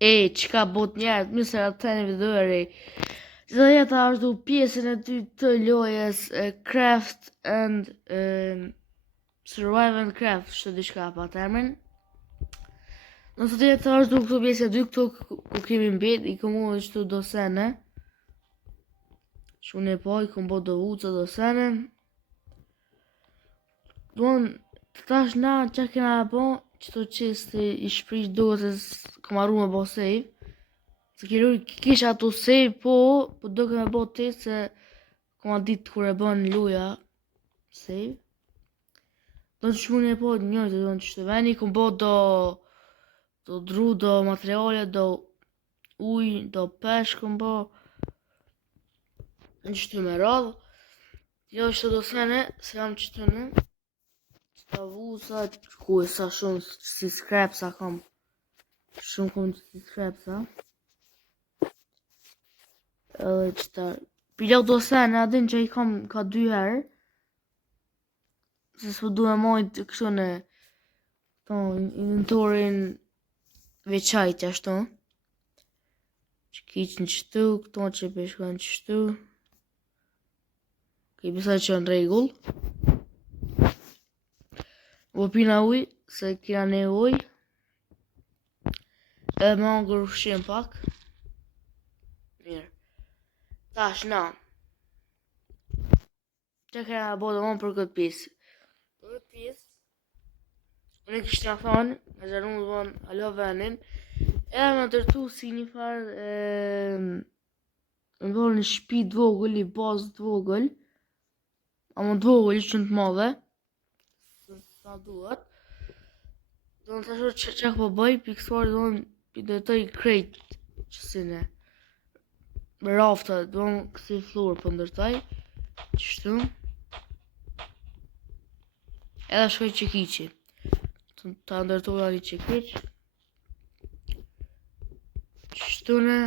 Qka bot njerët, misër atë të një videoeri. Dhe jeta është du pjesën e ty të lojes Craft and Survive and Craft, shtë diçka pa termin. Nësë të jeta është du këto pjesë e dy këto ku kemi mbet, i këmu dhe qëtu do sene. Shune po, i këmu bot do uca do sene. Duon, të tash na që kena po, qëto qesti i shprish duke se këmë arru me bo save. Se kisha ato save, po do këme bo të se këma ditë kur e bën luja save. Do të shmune po njërë të do në qështë veni, këmë bo do dru, do materiale, do uj, do pesh këmë bo. Në qështë me radhë. Jo është do sene, se jam qëtë në. Qëta vusa, ku e sa shumë si scrapsa kam. Shumë kom si scrapsa. Edhe qëta. Pilok do sene, adin që i kam ka 2 herë. Se s'po du e mojt kështu në inventorin veçajt ashtu. Që kiq në qëtu, këto që peshkojnë në qëtu. Këj besaj që në regull. Po pina uj, se kina ne uj. Edhe me angër ushqim pak. Mirë. Tash na. Që kena bodo mon për këtë pjesë. Për këtë pjesë. Unë kështë nga thonë, me zërru më dhonë alo venin. Edhe me tërtu si një farë më dhonë një shpi dvogël, i bazë dvogël. A më dvogël ishtë në të madhe. Sa duhet. Do në të shurë që po bëj, piksuar do në pidetoj krejt qësine. Me rafta, do në kësi flurë për ndërtaj. Qështu. Edhe shkoj që kiqi. Ta ndërtojnë ali që kiq. Qështune.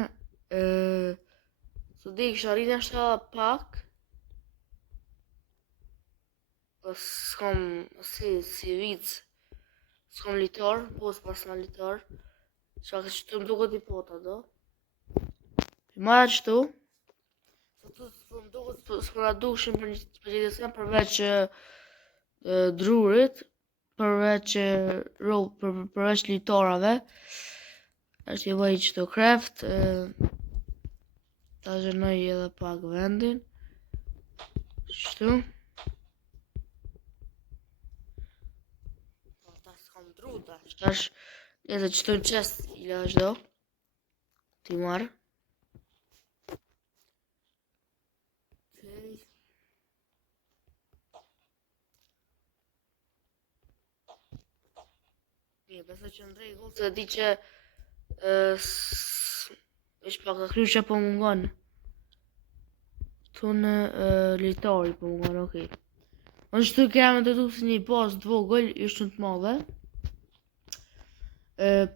Së di kështë arrit ashtë edhe pak. S'kom si vic. S'kom litar, po s'pasna litar. Qa këtë qëtu më duket i pota do. I marra qëtu. S'po nga dukshin për gjithësem përveç drurit. Përveç litarave. Ashtë i vaj qëto Craft. Ta zhërnoj edhe pak vendin. Qështu. Ta s'kam dru ta. Qëtash edhe qëto në qest i lash do. Ti marrë. Besoj që në rregull, se di që ishtë pak të kryshja po mungon. Tunë litari po mungon, okej. Në qëtu kera me të du si një bazë dvogël, ishtë në të madhe.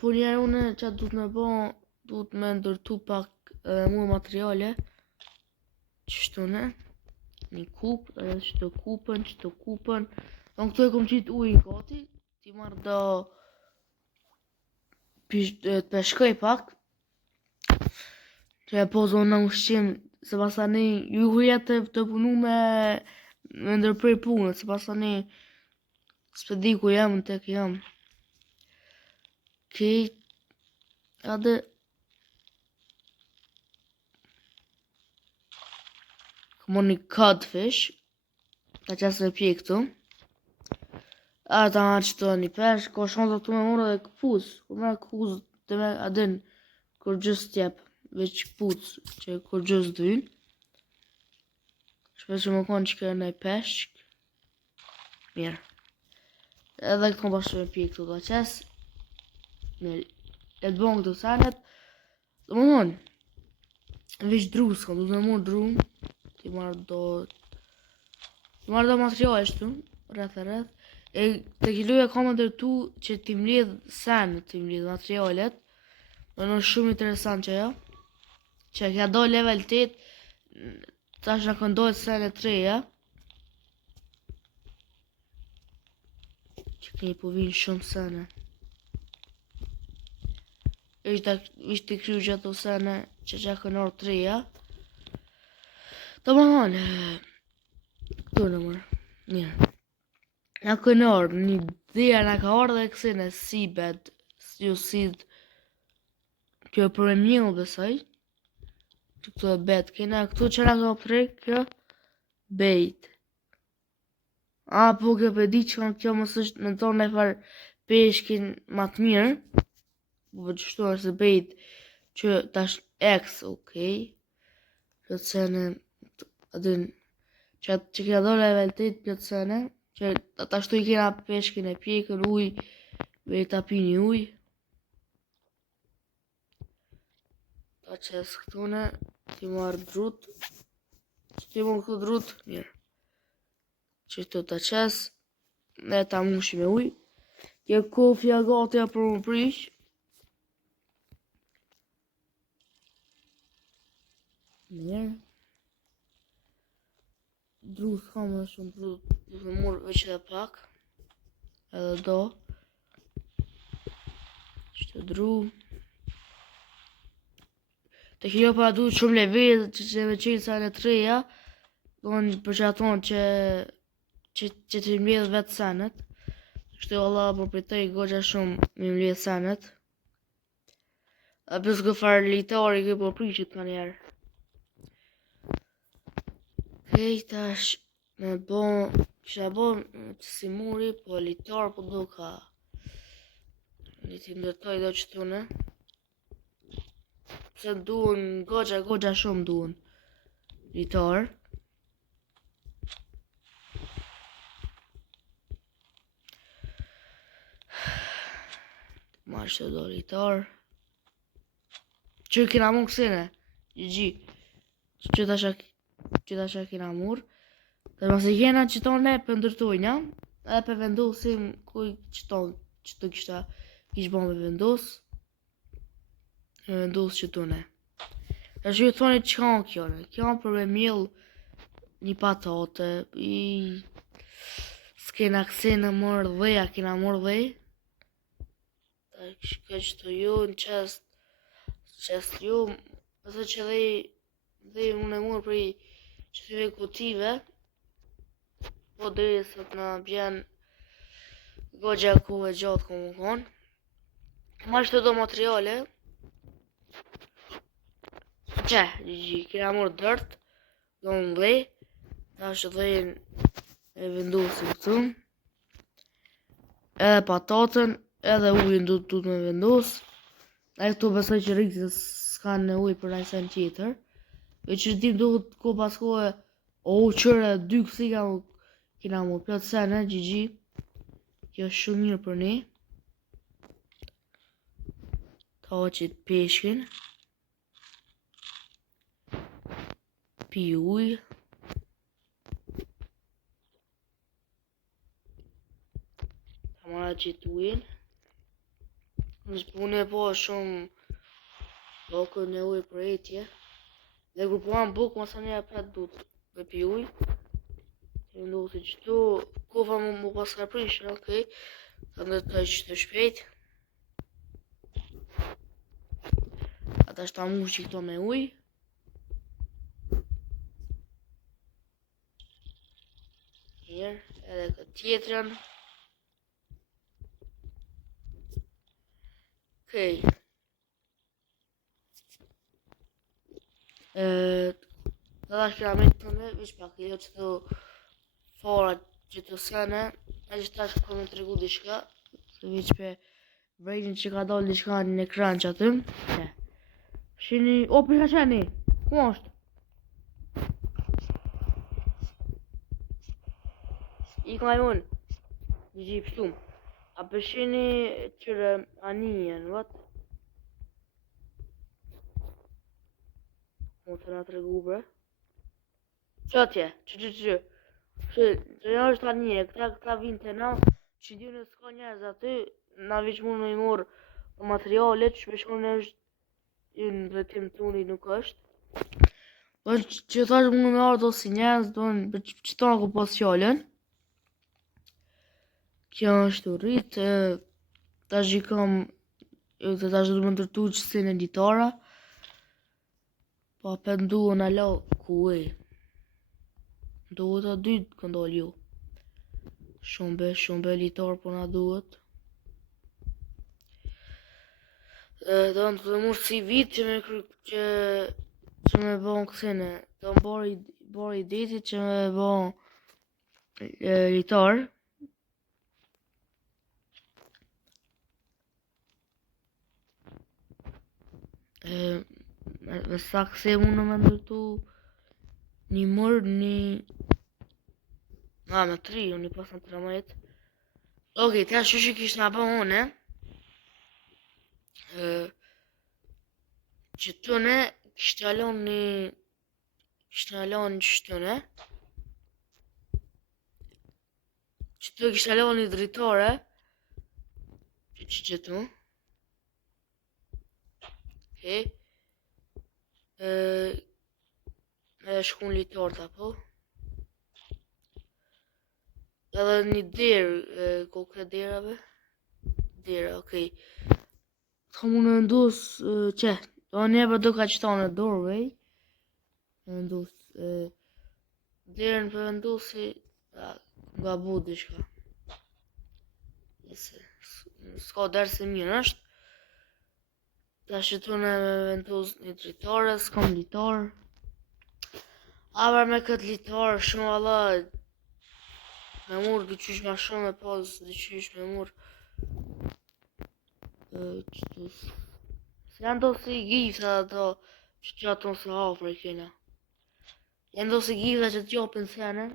Po njerë une që du të me bo, du të me ndërtu pak mu materiale. Qështune. Një kup, edhe qëto kupën. Në këtu e kom qitë ujnë gati, ti marrë do të peshkoj pak. Që e po zonë në ushqim, se pasani ju hujet të punu me ndërprej punët, se pasani s'pedi ku jam, në tek jam. Okej. Adë këmo një codfish. Ta qasë me pje këtu. Ata nga qëto një pesh, ko shansa të me mora dhe këpuz. Kur me këpuz të me adin, kur gjës tjep, veç këpuz që kur gjës dhyn. Shpes që më konë që kërë nëj peshk. Mirë. Edhe këtë kom bashkë me pje këtu të qes. Mirë. E të bon këtu sanet. Do më thonë, veç dru s'kam, du të me mor dru. Ti marrë do materiale shtu, rreth e rreth. E të killuja ka më dërtu që ti mlidh sen, ti mlidh materialet. Më në shumë interesant që jo. Që kja do level 8, tash në këndojt sen e 3, ja. Që këni po vinë shumë sene. ishte kryu që ato sene që kanë orë 3-ja. Do më thonë, këtu në mërë, mirë. Nga kanë orë, një dhja nga ka orë dhe kësine seabed, ju sid, kjo për e mjëllë besoj. Që këtu e bed, kena këtu që nga ka prek, kjo, bejt. Po kjo për di që kjo mësë është me tonë e farë peshkin ma të mirë. Po qështu është bejt që tash X, okej. Kjo të sene, adin, që kja do leveltit kjo të sene, që ta shtu i kena peshkin e pjekën uj, me ta pini uj. Ta qes këtune, ti marrë drut, që ti marrë këtu drut, mirë. Që të ta qes, ne ta mushi me uj. Kjo kofja gatja për më prish. Mirë. Drut kam dhe shumë drut, du të murë veç edhe pak. Edhe do. Qështë dru. Të kjo pa du shumë levez, që me qenë sa në 3-ja. Donë për që aton që të mbledh vetë senet. Kështu Allah për pëjtoj goxha shumë me mbledh senet. A pës gëfar litari kjo për prishit ka njerë. Okej, tash me bon, kisha bon që si muri, po litar po do ka. Një ti ndërtoj do që tune. Se duen, goxha shumë duen. Litar. Marrë që do litar. Që kina mund kësine, GG. Që tasha kina mur. Dhe mas i kena që tonë ne për ndërtojnja. Edhe për vendosim kuj që tonë që të kishë bon me vendos. Me vendos që tonë ne. E që ju thoni që kanë kjone. Kjo për me mjell një patate. S'kena kësine mërë dheja, kena mërë dhej. Ka që të ju në qest ju. Pëse që dhe unë e mërë për i qëtyve kutive. Po dhe sot në bjen goxha kuve gjatë ku më konë. Ma që të do materiale. Që, kena mërë dërt. Do më dhej. Ta që dhejnë e vendosim këtu. Edhe patatën. Edhe ujën du të me vendos. E këtu besoj që rikë s'kanë në ujë për najsen tjetër. E që tim duhet ko pas kohë. O qëre 2 kësi kina mu plët sene, GG. Kjo është shumë mirë për ne. Ta qit peshkin. Pi ujë. Ta mara qit ujën. Nësë punë e po shumë lokën e ujë për etje. Dhe grupuan bukë, masa një apet du të me pi ujë. Të ndohë të qëtu, kofa më pas ka prishë, okej. Të ndërtoj qëtë shpejt. Ata është ta mu që këto me ujë. Mirë, edhe këtë tjetërën. Okej. Të da shkja me të në vish pak jo që të fora që të sene. E që ta shkja me të regu dishka. Se vish pe vrejnë që ka dollë dishka në ekran që atëm. Shini, o për ka qeni, ku është? I ka i unë, një gjipë shumë. A për shini qërë anijen, vat? Më të nga të regu bre. Qatje, që. Që nga është anijen, këta vinë të na, që dy në s'ka njerëz aty, na veç mund me i morë materialet, që për në është në vetim të unë nuk është. Do që thash mund me ardhë si njerëz, do në që ta ku pas fjallën. Kjo është u rritë, ta gjikam të tash du me ndërtu që si në editara. Pa pendu në alo ku e. Duhet a dytë këndol ju. Shumë be editar po na duhet. Do në të mërë si vit që me bon kësine. Do në bori i detit që me bon editar. Me sa këse mund me ndërtu një mërë me 3, unë i pas në 13. Ok, të ashtë që kishtë nga bon une. Që tëne kishtë alon një qëtëne. Që të kishtë alon një dritore. Që të. Okay. Me shkun litor të apo. Edhe një derë, ko këtë derave? Derë, okej. Të më në ndus, që? Do njëpër do ka qëta në dorëvej. Në ndus, derën për ndusi, nga budi shka. S'ka derë se mirë është. Ta shqetu në vendus një dritore, s'kam litar. Aber me këtë litar, shumë alla, me murë dyqysh ma shumë me pas, dyqysh me murë. Qëtus. Se janë do si gjisa ato, që qaton se hafër e kena. Janë do si gjisa që t'jopin sene.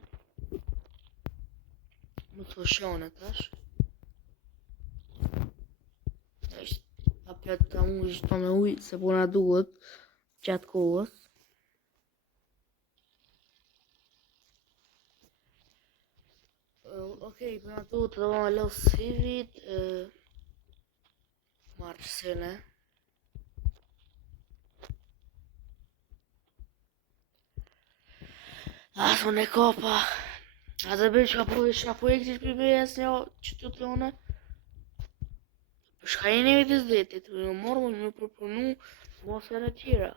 Më të shone tash. Apet ta mu ishtë të me ujtë se po na duhet qatë kohës. Okej, po na duhet të do ma los CV-t. Marrë qësene. Aso në kopa. A të bërë që ka po e këtish për bëjes një që të të one. Shka një një vitës detit, në morë më një përpunu mos e në tjera.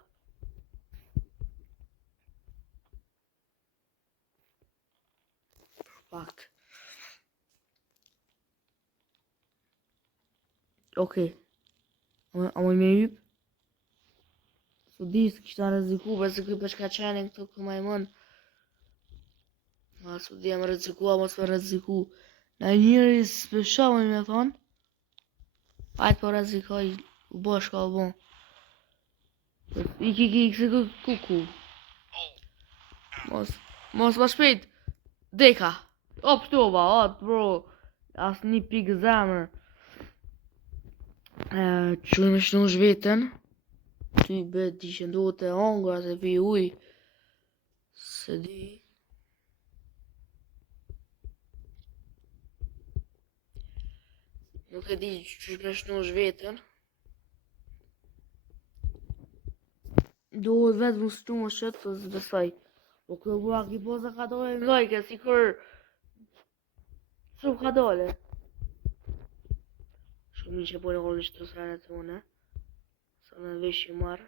Pak. Okej. A më me yp? Së disë kështë në reziku, përse këtë përshka qenin këto këma i mënë. Së di më reziku, a mos me reziku. Në njëri së pësha më me thonë. Ajtë po rezikoj, u bo shka u bo. Iki se kuku. Mos ma shpejt. Deka. Optova, bro. As një pikë zemër. Që me shnu shvetën. Ty bet di që ndohet e ongra se pi uj. Se di. Nuk e di që me shnu shvetën. Dohet vetë më shnu më shëtë të zbesaj. Po kjo bura ki poza ka dole në lojke, si kër... Shumë ka dole. Shumë një që pojnë orë në që të srenet të une. Sa në vesh i marë.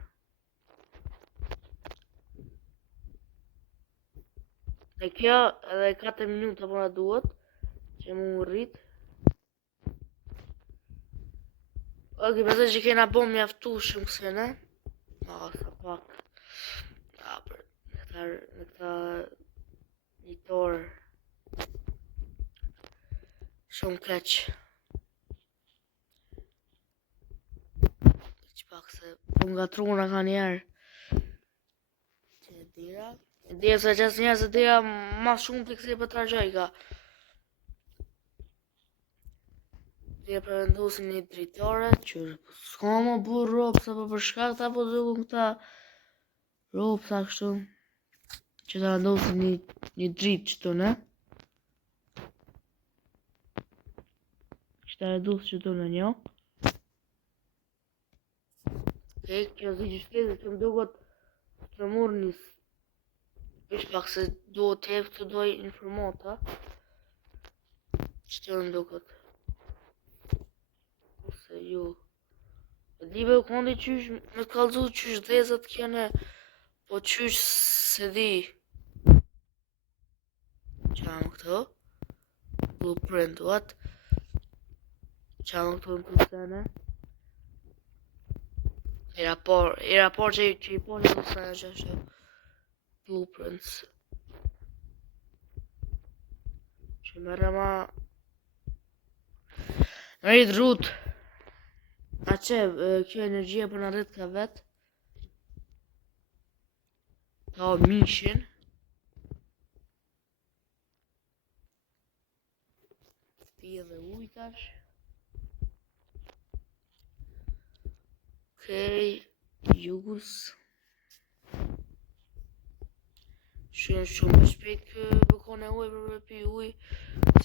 E kjo edhe 4 minuta po na duhet. Që mu më rritë. Ok, përse që kena bo mjaftu shumë kësene. Sa pak. Për në këta editor shumë keq. Që pak se po nga truna ka njerë. Që e dira. E dira se qësë njerë se dira mas shumë të kësi për trajojka. Dira për vendosin një dritore, që s'ka më bu ropë, sa për shka këta po dukën këta ropë, sa kështu. Që ta vendosin një dritë qëtu, ne? Që ta vendosë qëtu në njo. Kjo zi që shtezit që më duket të murë njës. Ish pak se do të hefë të doj informata. Që të më duket. Ose ju. Libe u kondi qysh me kallzu qysh dhezat kjene, po qysh se di. Qamo këto? Blueprint, what? Qamo këto në të sene? Era por që i por në të sene që është blueprints. Që mërë ma... Në rritë rrut. A që, kjo energjia për në rritë ka vetë. Ta o mishin. Pije dhe ujtash. Okej, jugus. Shumë shpejt kë bëkon e uj për pi uj.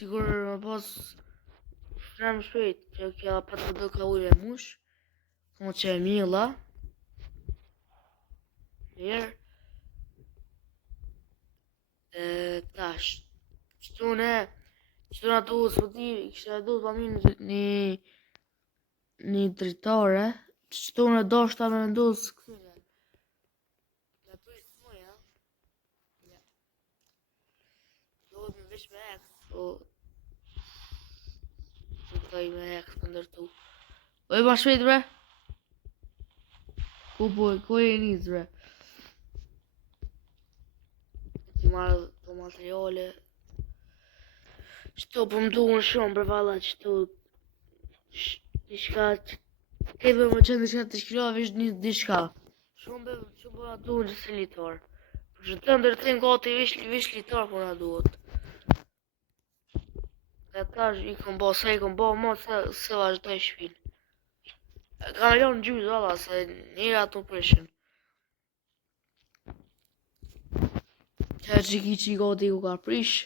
Sigur më pas shrem shpejt që kja pat të do ka uj me mush. Komo që e mila. Mirë. Tash. Qëtu na duhet, së di, kështë e duhet pa minë një dritare. Qëtu në do shta me ndus këtëre. Në pëjtë të muja. Duhet me vish me eks, po... Taj me eks të ndërtu. O e ma shpejt bre? Ku e njës bre? Ti marrë të materiale. Qëto po më duhen shumë për valla qëto. Dishka që... Keve më qënë dishka të shkila vish një dishka. Shumë be që po nga duhen që se litar. Për që të ndërtim gati vish litar po nga duhet. Dhe tash i kom bo, se i kom bo mo se vazhdoj shpin. Kam elon në gjyz valla se njëra ato prishin. Që që i gati ku ka prish.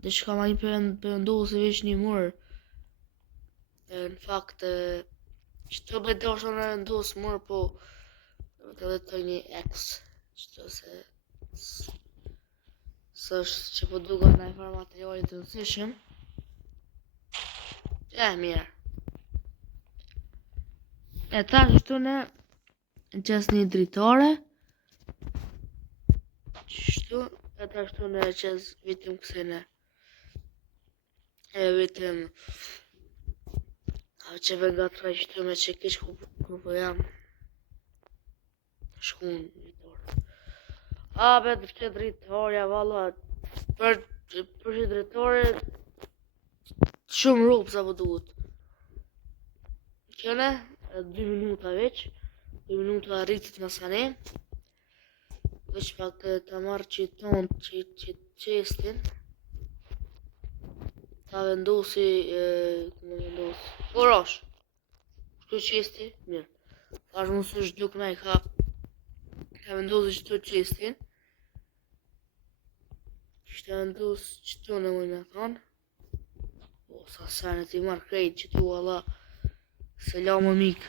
Dhe shka ma një përndohë se vish një mërë. Në fakt, qëto do shto në ndohë së mërë, po të dhe të një ex. Qëto se... Së është që po duka në e farë materialit të nësishëm. Mirë. E ta qëtu në qes një dritare. Qështu, e ta qëtu në qes vitim kësine. E vitim... A që venga të raj qëtu me që kish ku po jam. Shkun dritare. A, bet që dritarja, valla. Për që dritare... Shumë rrugë sa po duhet. Kjone, 2 minuta veç. 2 minuta rritit në sane. Veç pak të marrë që tonë që qestin. Ta vendosi... Këmë vendosi... Korosh! Shtu qesti, mirë. Ta është mësë është duk me ka... Ka vendosi qëtu qestin. Kështë vendosi qëtu në mëjnë me thonë. O, sa sene ti marrë krejt që tu Allah. Se la më mikë.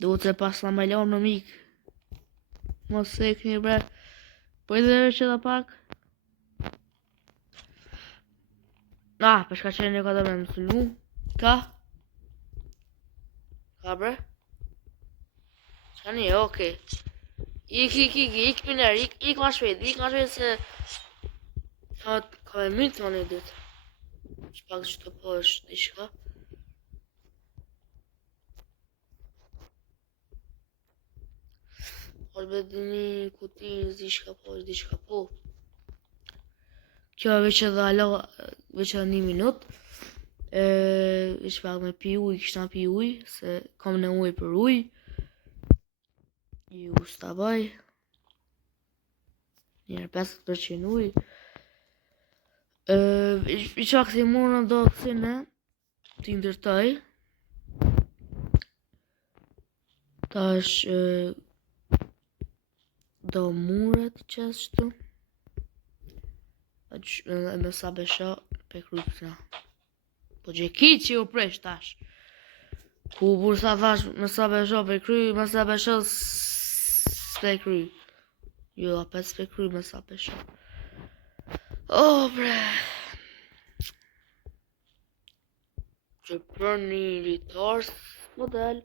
Duhet se pas la me la më mikë. Mos se këni bre. Po i dhe që da pak. Përshka që një ka da me më sulmu. Ka? Ka bre? Qa një, okej. Ik miner, ik ma shpejt se... Ka me mytë më një ditë. Shpak që të po është dishka. është bedi një kutin dishka po është dishka po. Kjo veç edhe alo, veç edhe 1 minut. Veç pak me pi uj, kishna pi uj, se kam në uj për uj. Ju stabaj. Njërë 50% uj. I qak si mona do kësine, t'i ndërtaj. Tash do muret qes qëtu. Me sa besha pe krypësna. Po që ki që ju presh tash. Ku bur sa thash me sa besha pe kry, me sa besha s'pe kry. Jo, apet s'pe kry me sa besha. Oh, bre. Që për një litar model.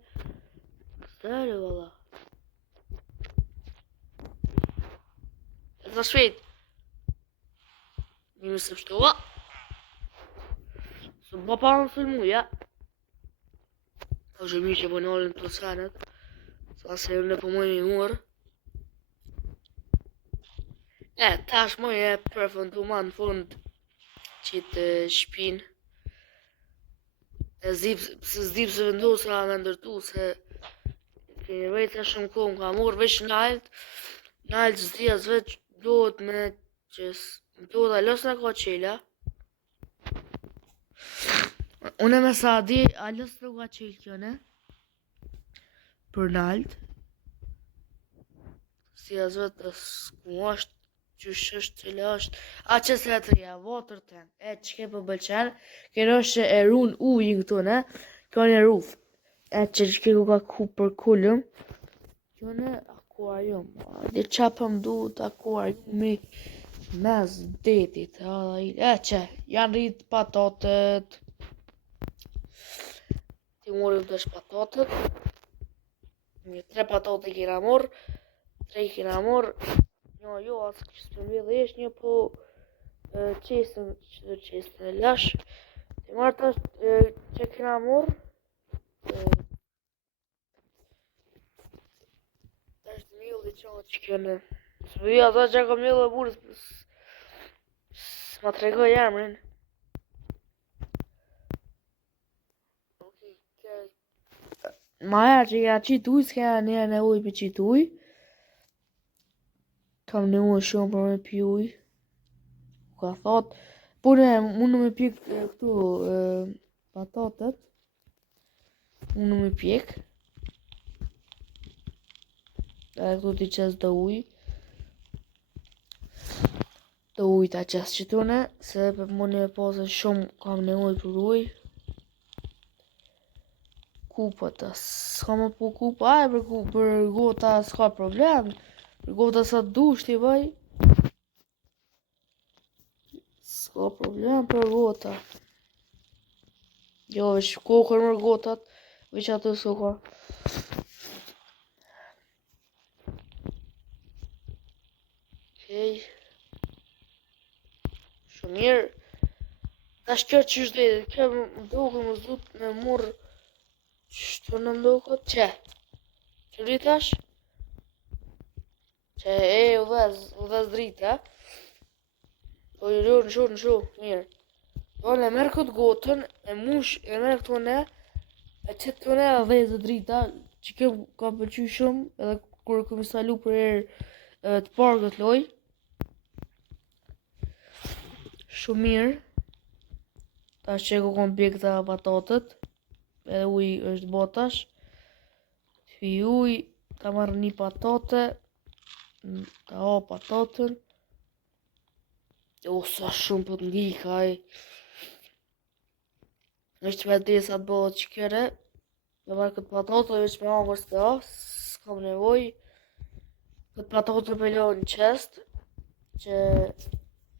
Stare, valla. E të shpejt. Një mësë pështova. Së më pa në filmu, ja. Ta është mirë që bënolin të senet. Sa se në pëmoj një murë. Tash më e përfundu ma në fund qitë shpin. Se zdip se vendosë nga me ndërtu se keni vejtë shumë kohë ka morë veç nalt. Nalt zdijas veç dohet me që dohet a lës në ka qela. Une me sa di a lës në ka qelë kjo ne. Për nalt. Zdijas vetë s'ku ashtë qysh është cila është a që se të rja vatër ten që ke për bëlqen kërë është e run ujin këtu ne kjo në ruf që ke ku ka ku për kullum kjo në akuarium dhe qa për mdu të akuarium mes detit që janë rrit patatet ti morim të është patatet 3 patate kena mor 3 kena mor jo, asë kështë të mbjellë esh një po qesën e lash. Të marrë tash që kena morë. Tash të mbjellë dhe qanë që kënë. Së bëja ta që ka mbjellë e burës. S'ma tregoj emrin. Maja që ka qitë uj, s'ka një nevoj për qitë uj. Kam nevoj shumë për me pi uj. Ka thot, po ne, unë me pjek këtu patatet. Unë me pjek. E këtu t'i qes do uj. Do uj t'a qes qitune, se për mëni me pasë shumë kam nevoj për uj. Kupët, s'ka më po kupa, për gota s'ka problem. Për gota sa dush t'i vaj. S'ka problem për gota. Jo, veç kokër mërë gotat, veç atë s'ka ka. Okej. Shumë mirë. Tash kjo që është dhe, kjo më doke më zut me murë. Qështu në mdoke? Që? Që rritash? Që u dhez drita. Po ju në shu, mirë. Do në merë këtë gotën, e mush, e merë këtu ne, e qëtë të ne e dhez drita, që kjo ka pëlqy shumë, edhe kur këm instalu për herë të parë këtë loj. Shumë mirë. Tash që ku kom pjek këta patatet, edhe uj është botash. Fi uj, ta marrë një patate, ta ha patatën. O, sa shumë për të ngikaj. Nështë me dhe sa të bëhet që kere. Dhe marrë këtë patatë dhe veç me hangër së të s'kam nevoj. Këtë patatë me lo në qest. Që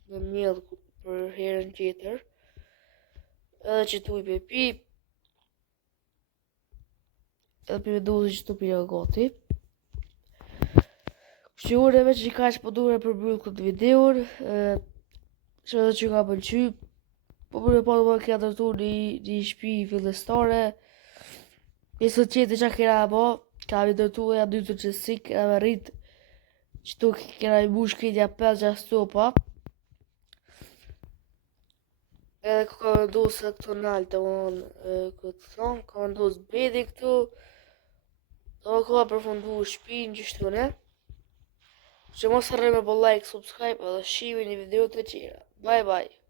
me mjellë për herën tjetër. Edhe që tu i pe pi. Edhe për me duzi që tu pira gati. Kështë ure veç një kaq po dure për bryllë këtë videor. Që edhe që ka pëlqy. Po për e pa të bërë kja dërtu një shpi fillestare. Pjesë të qeti që kera ba. Ka vi dërtu e ja 2 qësik e me rrit. Që tu kera i bush këtja 5-6 stopa. Edhe ka vendosë këto nalë të onë këtë thonë. Ka vendosë bedi këtu. Do ka përfundu shpin që shtu ne. Që mos arre me bo like, subscribe edhe shive një video të tjera. Bye bye.